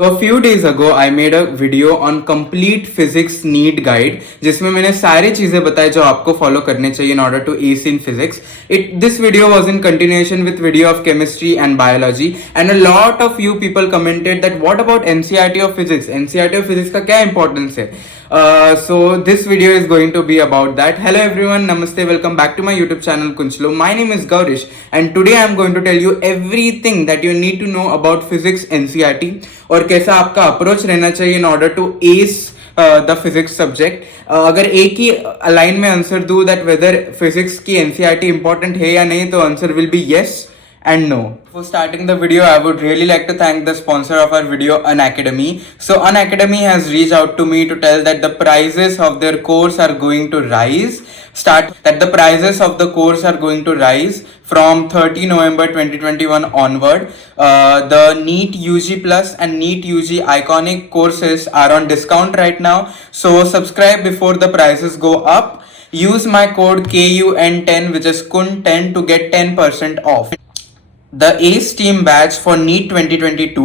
So a few days ago I made a video on complete physics need guide जिसमें मैंने सारी चीजें बताई जो आपको फॉलो करने चाहिए in order to ace in physics. This video was in continuation with video of chemistry and biology, and a lot of you people commented that what about NCERT of physics? NCERT of physics का क्या importance है? So this video is going to be about that. Hello everyone, namaste, welcome back to my YouTube channel Kunchlo. My name is Gaurish and today I am going to tell you everything that you need to know about physics NCERT और कैसा आपका approach रहना चाहिए in order to ace the physics subject. अगर एक ही line में answer दूं that whether physics की एनसीईआरटी इंपॉर्टेंट है या नहीं, तो answer will be yes and no. For starting the video, I would really like to thank the sponsor of our video, Unacademy. So Unacademy has reached out to me to tell that the prices of their course are going to rise. The prices of the course are going to rise from 30 November 2021 onward. The NEET UG Plus and NEET UG Iconic courses are on discount right now. So subscribe before the prices go up. Use my code KUN10, which is KUN10, to get 10% off. The ACE team batch for NEET 2022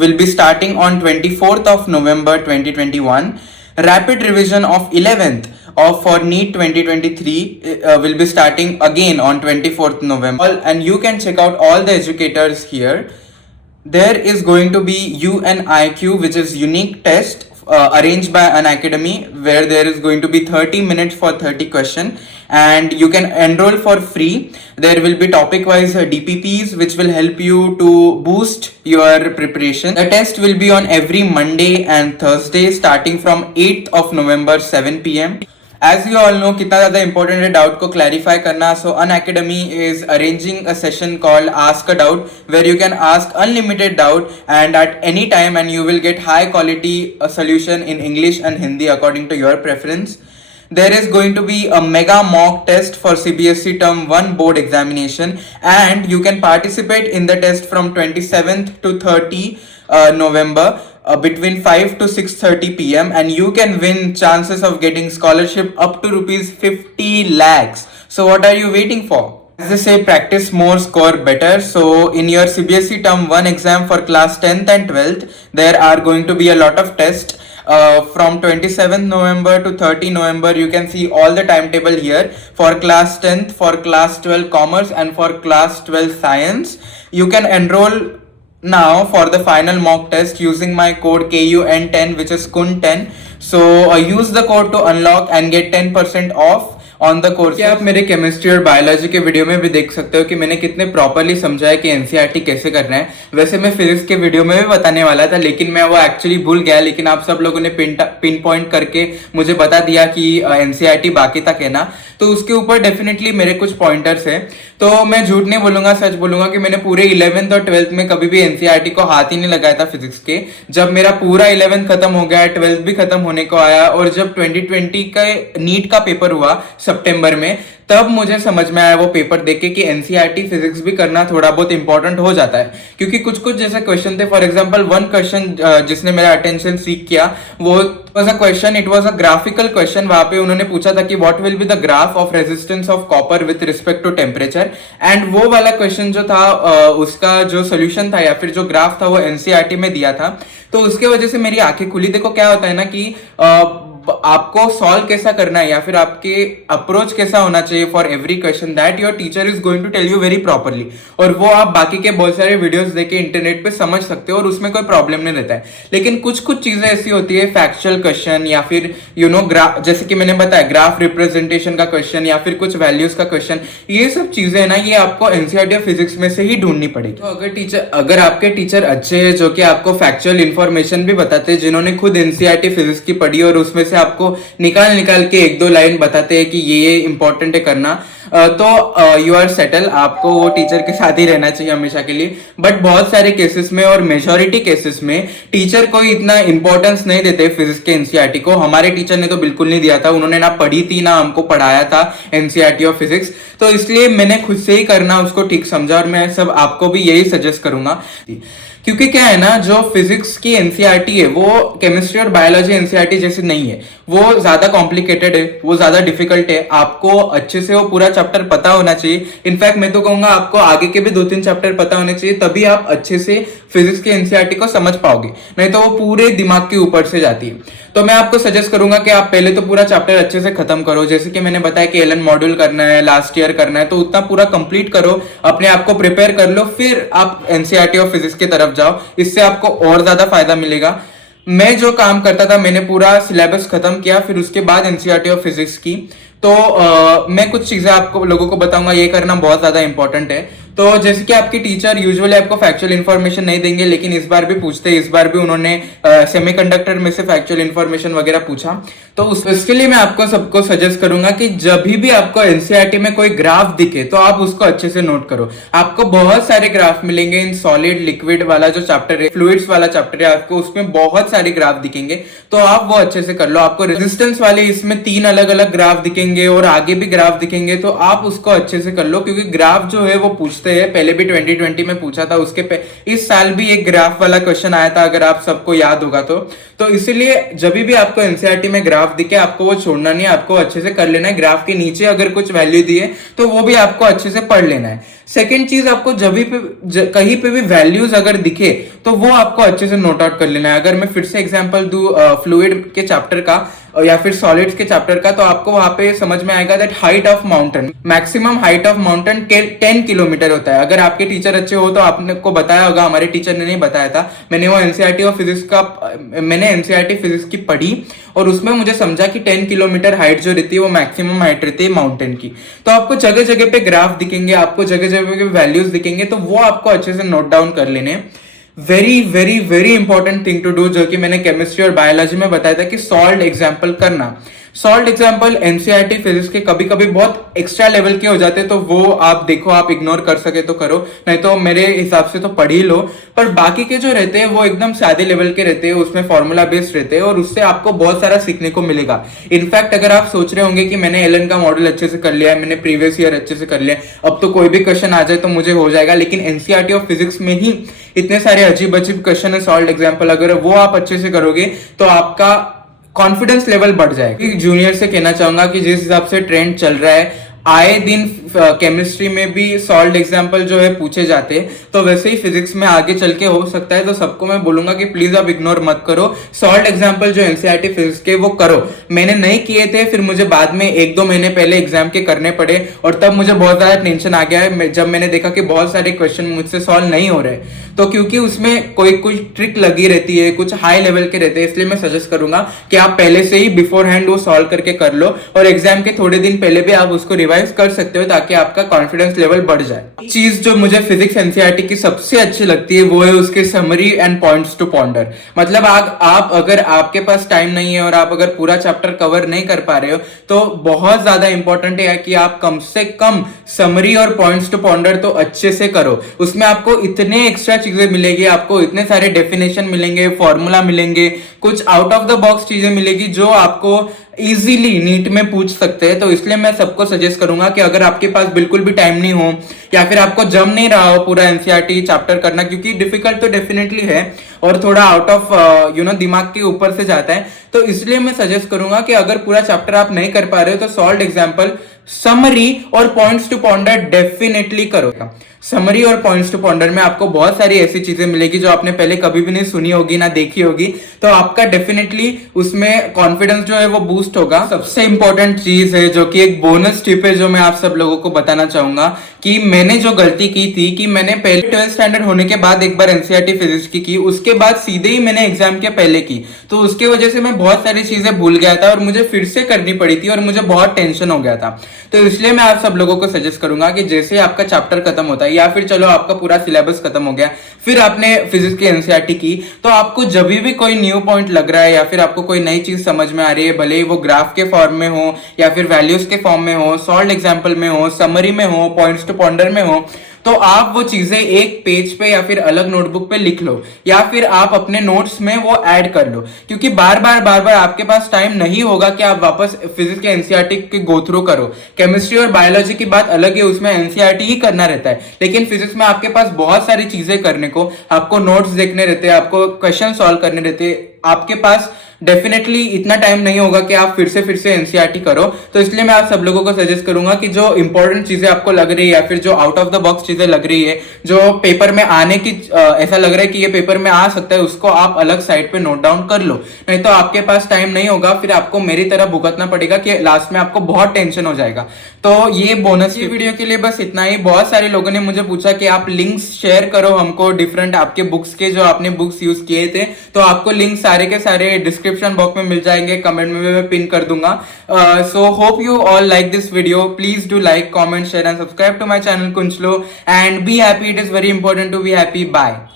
will be starting on 24th of November 2021. Rapid revision of 11th for NEET 2023 will be starting again on 24th November. And you can check out all the educators here. There is going to be UNIQ, which is unique test arranged by Unacademy, where there is going to be 30 minutes for 30 questions, and you can enroll for free. There will be topic wise DPPs which will help you to boost your preparation. The test will be on every Monday and Thursday starting from 8th of November 7 p.m. As you all know, कितना ज़्यादा important है doubt को clarify करना. So Unacademy is arranging a session called Ask a Doubt, where you can ask unlimited doubt and at any time, and you will get high quality solution in English and Hindi according to your preference. There is going to be a mega mock test for CBSE Term 1 board examination, and you can participate in the test from 27th to 30 November. Between 5 to 6:30 p.m. and you can win chances of getting scholarship up to rupees 50 lakhs. So what are you waiting for? As they say, practice more, score better. So in your CBSE Term 1 exam for class 10th and 12th, there are going to be a lot of tests. From 27th November to 30 November, you can see all the timetable here. For class 10th, for class 12 commerce, and for class 12 science, you can enroll now for the final mock test using my code KUN10, which is KUN10. So use the code to unlock and get 10% off on the course. आप मेरे chemistry और biology के video में भी देख सकते हो कि मैंने कितने प्रॉपरली समझा है कि एनसीईआरटी कैसे करना है. वैसे मैं फिजिक्स के वीडियो में भी बताने वाला था, लेकिन मैं वो एक्चुअली भूल गया. लेकिन आप सब लोगों ने पिन पॉइंट करके मुझे बता दिया कि एनसीईआरटी बाकी तक है ना, तो उसके ऊपर डेफिनेटली मेरे कुछ पॉइंटर्स हैं. तो मैं झूठ नहीं बोलूंगा, सच बोलूंगा कि मैंने पूरे 11th और 12th में कभी भी एनसीईआरटी को हाथ ही नहीं लगाया था फिजिक्स के. जब मेरा पूरा 11th खत्म हो गया, 12th भी खत्म होने को आया, और जब 2020 का नीट का पेपर हुआ सितंबर में, तब मुझे समझ में आया वो पेपर देख के कि एनसीईआरटी फिजिक्स भी करना थोड़ा बहुत इंपॉर्टेंट हो जाता है. क्योंकि कुछ कुछ जैसे क्वेश्चन थे. फॉर एग्जांपल वन क्वेश्चन जिसने मेरा अटेंशन सीक किया, वो was a question, it was a graphical question. वहां पे उन्होंने पूछा था कि what will be the graph of resistance of copper with respect to temperature, and वो वाला क्वेश्चन जो था उसका जो सोल्यूशन था या फिर जो ग्राफ था वो एनसीईआरटी में दिया था. तो उसके वजह से मेरी आंखें खुली. देखो क्या होता है ना कि आपको सॉल्व कैसा करना है या फिर आपके अप्रोच कैसा होना चाहिए for every question, that your teacher is going to tell you very properly. और वो आप बाकी के बहुत सारे वीडियोस देके इंटरनेट पे समझ सकते हो और उसमें कोई प्रॉब्लम नहीं रहता है. लेकिन कुछ कुछ चीजें ऐसी होती है, फैक्चुअल क्वेश्चन या फिर ग्राफ, जैसे कि मैंने बताया ग्राफ रिप्रेजेंटेशन का क्वेश्चन या फिर कुछ वैल्यूज का क्वेश्चन, ये सब चीजें है ना, ये आपको एनसीईआरटी फिजिक्स में से ही ढूंढनी पड़ेगी. तो अगर आपके टीचर अच्छे हैं जो कि आपको फैक्चुअल इंफॉर्मेशन भी बताते हैं, जिन्होंने खुद एनसीईआरटी फिजिक्स की पढ़ी और उसमें से आपको निकाल के एक दो लाइन बताते हैं कि ये इंपॉर्टेंट है करना, तो यू आर सेटल. आपको वो टीचर के साथ ही रहना चाहिए हमेशा के लिए. बट बहुत सारे केसेस में और मेजॉरिटी केसेस में टीचर को इतना इंपॉर्टेंस नहीं देते फिजिक्स के एनसीईआरटी को. हमारे टीचर ने तो बिल्कुल नहीं दिया था. उन्होंने ना पढ़ी थी ना हमको पढ़ाया था एनसीईआरटी ऑफ फिजिक्स. तो इसलिए मैंने खुद से ही करना उसको ठीक समझा, और मैं सब आपको भी यही सजेस्ट करूंगा क्योंकि क्या है ना, जो फिजिक्स की एनसीईआरटी है वो केमिस्ट्री और बायोलॉजी एनसीईआरटी जैसे नहीं है, वो ज्यादा कॉम्प्लिकेटेड है, वो ज्यादा डिफिकल्ट है, आपको अच्छे से वो पूरा चैप्टर पता होना चाहिए। इनफैक्ट मैं तो कहूंगा आपको आगे के भी 2-3 चैप्टर पता होने चाहिए, तभी आप अच्छे से फिजिक्स की एनसीईआरटी को समझ पाओगे, नहीं तो वो पूरे दिमाग के ऊपर से जाती है। तो मैं आपको सजेस्ट करूंगा कि आप पहले तो पूरा चैप्टर अच्छे से खत्म करो, जैसे कि मैंने बताया कि एलन मॉड्यूल करना है, लास्ट ईयर करना है, तो उतना पूरा कंप्लीट करो, अपने आप को प्रिपेयर कर लो, फिर आप एनसीईआरटी और फिजिक्स की तरफ जाओ, इससे आपको और ज्यादा फायदा मिलेगा। मैं जो काम करता था, मैंने पूरा सिलेबस खत्म किया, फिर उसके बाद एनसीईआरटी और फिजिक्स की। तो मैं कुछ चीजें आपको लोगों को बताऊंगा, ये करना बहुत ज्यादा इंपॉर्टेंट है। तो जैसे कि आपकी टीचर यूजुअली आपको फैक्चुअल इन्फॉर्मेशन नहीं देंगे, लेकिन इस बार भी पूछते हैं, इस बार भी उन्होंने सेमीकंडक्टर में से फैक्चुअल इन्फॉर्मेशन वगैरह पूछा। तो उसके लिए मैं आपको सबको सजेस्ट करूंगा कि जब भी आपको एनसीईआरटी में कोई ग्राफ दिखे तो आप उसको अच्छे से नोट करो। आपको बहुत सारे ग्राफ मिलेंगे इन सॉलिड लिक्विड वाला जो चैप्टर है, फ्लूइड्स वाला चैप्टर है, आपको उसमें बहुत सारे ग्राफ दिखेंगे, तो आप वो अच्छे से कर लो। आपको रेजिस्टेंस वाले इसमें 3 अलग अलग ग्राफ दिखेंगे और आगे भी ग्राफ दिखेंगे, तो आप उसको अच्छे से कर लो, क्योंकि ग्राफ जो है वो पूछते हैं, पहले भी 2020 में पूछा था, उसके इस साल भी एक ग्राफ वाला क्वेश्चन आया था, अगर आप सबको याद होगा तो इसलिए जब भी आपको एनसीईआरटी में ग्राफ दिखे आपको वो छोड़ना नहीं है, आपको अच्छे से कर लेना है। ग्राफ के नीचे अगर कुछ वैल्यू दी है तो वो भी आपको अच्छे से पढ़ लेना है। सेकेंड चीज, आपको जब भी कहीं पे भी वैल्यूज अगर दिखे तो वो आपको अच्छे से नोट आउट कर लेना है। अगर मैं फिर से एग्जांपल दूं फ्लूइड के चैप्टर का या फिर सॉलिड्स के चैप्टर का, तो आपको वहां पे समझ में आएगा that height of mountain, maximum height of mountain 10 kilometre होता है। अगर आपके टीचर अच्छे हो तो आपने को बताया होगा, हमारे टीचर ने नहीं बताया था, मैंने वो एनसीईआरटी और फिजिक्स का मैंने एनसीईआरटी फिजिक्स की पढ़ी और उसमें मुझे समझा कि 10 किलोमीटर हाइट जो रहती है वो मैक्सिमम हाइट रहती है माउंटेन की। तो आपको जगह जगह पे ग्राफ दिखेंगे, आपको जगह जगह पे वैल्यूज दिखेंगे, तो वो आपको अच्छे से नोट डाउन कर लेने। Very very very important thing to do, जो कि मैंने केमिस्ट्री और बायोलॉजी में बताया था कि सॉल्व एग्जाम्पल करना। सॉल्व एग्जाम्पल एनसीईआरटी फिजिक्स के कभी कभी बहुत एक्स्ट्रा लेवल के हो जाते हैं, तो वो आप देखो, आप इग्नोर कर सके तो करो, नहीं तो मेरे हिसाब से तो पढ़ ही लो। पर बाकी के जो रहते हैं वो एकदम सादे लेवल के रहते हैं, उसमें फॉर्मूला बेस्ड रहते हैं और उससे आपको बहुत सारा सीखने को मिलेगा। इनफैक्ट अगर आप सोच रहे होंगे कि मैंने एलन का मॉडल अच्छे से कर लिया है, मैंने प्रीवियस ईयर अच्छे से कर लिया है, अब तो कोई भी क्वेश्चन आ जाए तो मुझे हो जाएगा, लेकिन एनसीईआरटी ऑफ फिजिक्स में ही इतने सारे अजीब अजीब क्वेश्चन है सॉल्व एग्जाम्पल, अगर वो आप अच्छे से करोगे तो आपका कॉन्फिडेंस लेवल बढ़ जाएगा। जूनियर से कहना चाहूंगा कि जिस हिसाब से ट्रेंड चल रहा है, आए दिन केमिस्ट्री में भी सॉल्व एग्जाम्पल जो है पूछे जाते हैं, तो वैसे ही फिजिक्स में आगे चल के हो सकता है। तो सबको मैं बोलूंगा कि प्लीज आप इग्नोर मत करो, सॉल्व एग्जाम्पल जो एनसीईआरटी फिजिक्स के वो करो। मैंने नहीं किए थे, फिर मुझे बाद में 1-2 महीने पहले एग्जाम के करने पड़े और तब मुझे बहुत ज्यादा टेंशन आ गया है जब मैंने देखा कि बहुत सारे क्वेश्चन मुझसे सॉल्व नहीं हो रहे। तो क्योंकि उसमें कोई कुछ ट्रिक लगी रहती है, कुछ हाई लेवल के रहते हैं, इसलिए मैं सजेस्ट करूंगा कि आप पहले से ही बिफोर हैंड वो सॉल्व करके कर लो और एग्जाम के थोड़े दिन पहले भी आप उसको रिवाइज कर सकते हो, ताकि आपका कॉन्फिडेंस लेवल बढ़ जाए। चीज जो मुझे फिजिक्स एनसीईआरटी की सबसे अच्छी लगती है वो है उसके summary and points to ponder. मतलब आप अगर आपके पास टाइम नहीं है और आप अगर पूरा चैप्टर कवर नहीं कर पा रहे हो, तो बहुत ज्यादा इंपॉर्टेंट है कि आप कम से कम समरी और पॉइंट्स टू पॉन्डर तो अच्छे से करो। उसमें आपको इतने एक्स्ट्रा चीजें मिलेगी, आपको इतने सारे डेफिनेशन मिलेंगे, फॉर्मूला मिलेंगे, कुछ आउट ऑफ द बॉक्स चीजें मिलेगी जो आपको इजीली नीट में पूछ सकते हैं। तो इसलिए मैं सबको सजेस्ट करूंगा कि अगर आपके पास बिल्कुल भी टाइम नहीं हो या फिर आपको जम नहीं रहा हो पूरा एनसीईआरटी चैप्टर करना, क्योंकि डिफिकल्ट तो डेफिनेटली है और थोड़ा आउट ऑफ दिमाग के ऊपर से जाता है, तो इसलिए मैं सजेस्ट करूंगा कि अगर पूरा चैप्टर आप नहीं कर पा रहे हो तो सॉल्व एग्जाम्पल, समरी और पॉइंट्स टू पॉन्डर डेफिनेटली करो। समरी और पॉइंट्स टू पॉन्डर में आपको बहुत सारी ऐसी चीजें मिलेगी जो आपने पहले कभी भी नहीं सुनी होगी ना देखी होगी, तो आपका डेफिनेटली उसमें कॉन्फिडेंस जो है वो बूस्ट होगा। सबसे इंपॉर्टेंट चीज है जो कि एक बोनस टिप है जो मैं आप सब लोगों को बताना चाहूंगा कि मैंने जो गलती की थी कि मैंने पहले 12th स्टैंडर्ड होने के बाद एक बार एनसीईआरटी फिजिक्स की, उसके बाद सीधे ही मैंने एग्जाम के पहले की, तो उसके वजह से मैं बहुत सारी चीजें भूल गया था और मुझे फिर से करनी पड़ी थी और मुझे बहुत टेंशन हो गया था। तो इसलिए मैं आप सब लोगों को सजेस्ट करूंगा कि जैसे आपका चैप्टर खत्म होता है या फिर चलो आपका पूरा सिलेबस खत्म हो गया, फिर आपने फिजिक्स की एनसीईआरटी की, तो आपको जब भी कोई न्यू पॉइंट लग रहा है या फिर आपको कोई नई चीज समझ में आ रही है, भले ही वो ग्राफ के फॉर्म में हो या फिर वैल्यूज के फॉर्म में हो, सॉल्व एग्जाम्पल में हो, समरी में हो, पॉइंट्स टू पॉन्डर में हो, तो आप वो चीजें एक पेज पे या फिर अलग नोटबुक पे लिख लो, या फिर आप अपने नोट्स में वो ऐड कर लो, क्योंकि बार बार आपके पास टाइम नहीं होगा कि आप वापस फिजिक्स के एनसीईआरटी के गो थ्रू करो। केमिस्ट्री और बायोलॉजी की बात अलग है, उसमें एनसीईआरटी ही करना रहता है, लेकिन फिजिक्स में आपके पास बहुत सारी चीजें करने को, आपको नोट्स देखने रहते हैं, आपको क्वेश्चन सॉल्व करने रहते हैं, आपके पास डेफिनेटली इतना टाइम नहीं होगा कि आप फिर से एनसीईआरटी करो। तो इसलिए मैं आप सब लोगों को सजेस्ट करूंगा कि जो इंपॉर्टेंट चीजें आपको लग रही है या फिर जो आउट ऑफ द बॉक्स चीजें लग रही है, जो पेपर में आने की ऐसा लग रहा है कि ये पेपर में आ सकता है, उसको आप अलग साइड पे नोट डाउन कर लो। नहीं तो आपके पास टाइम नहीं होगा, फिर आपको मेरी तरह भुगतना पड़ेगा कि लास्ट में आपको बहुत टेंशन हो जाएगा। तो ये बोनस की वीडियो के लिए बस इतना ही। बहुत सारे लोगों ने मुझे पूछा कि आप लिंक्स शेयर करो हमको डिफरेंट आपके बुक्स के, जो आपने बुक्स यूज किए थे, तो आपको लिंक सारे के सारे डिस्क्रिप्शन बॉक्स में मिल जाएंगे, कमेंट में भी मैं पिन कर दूंगा। So hope you all like this video. Please do like, comment, share and subscribe to my channel Kunchalo, and be happy. It is very important to be happy. Bye.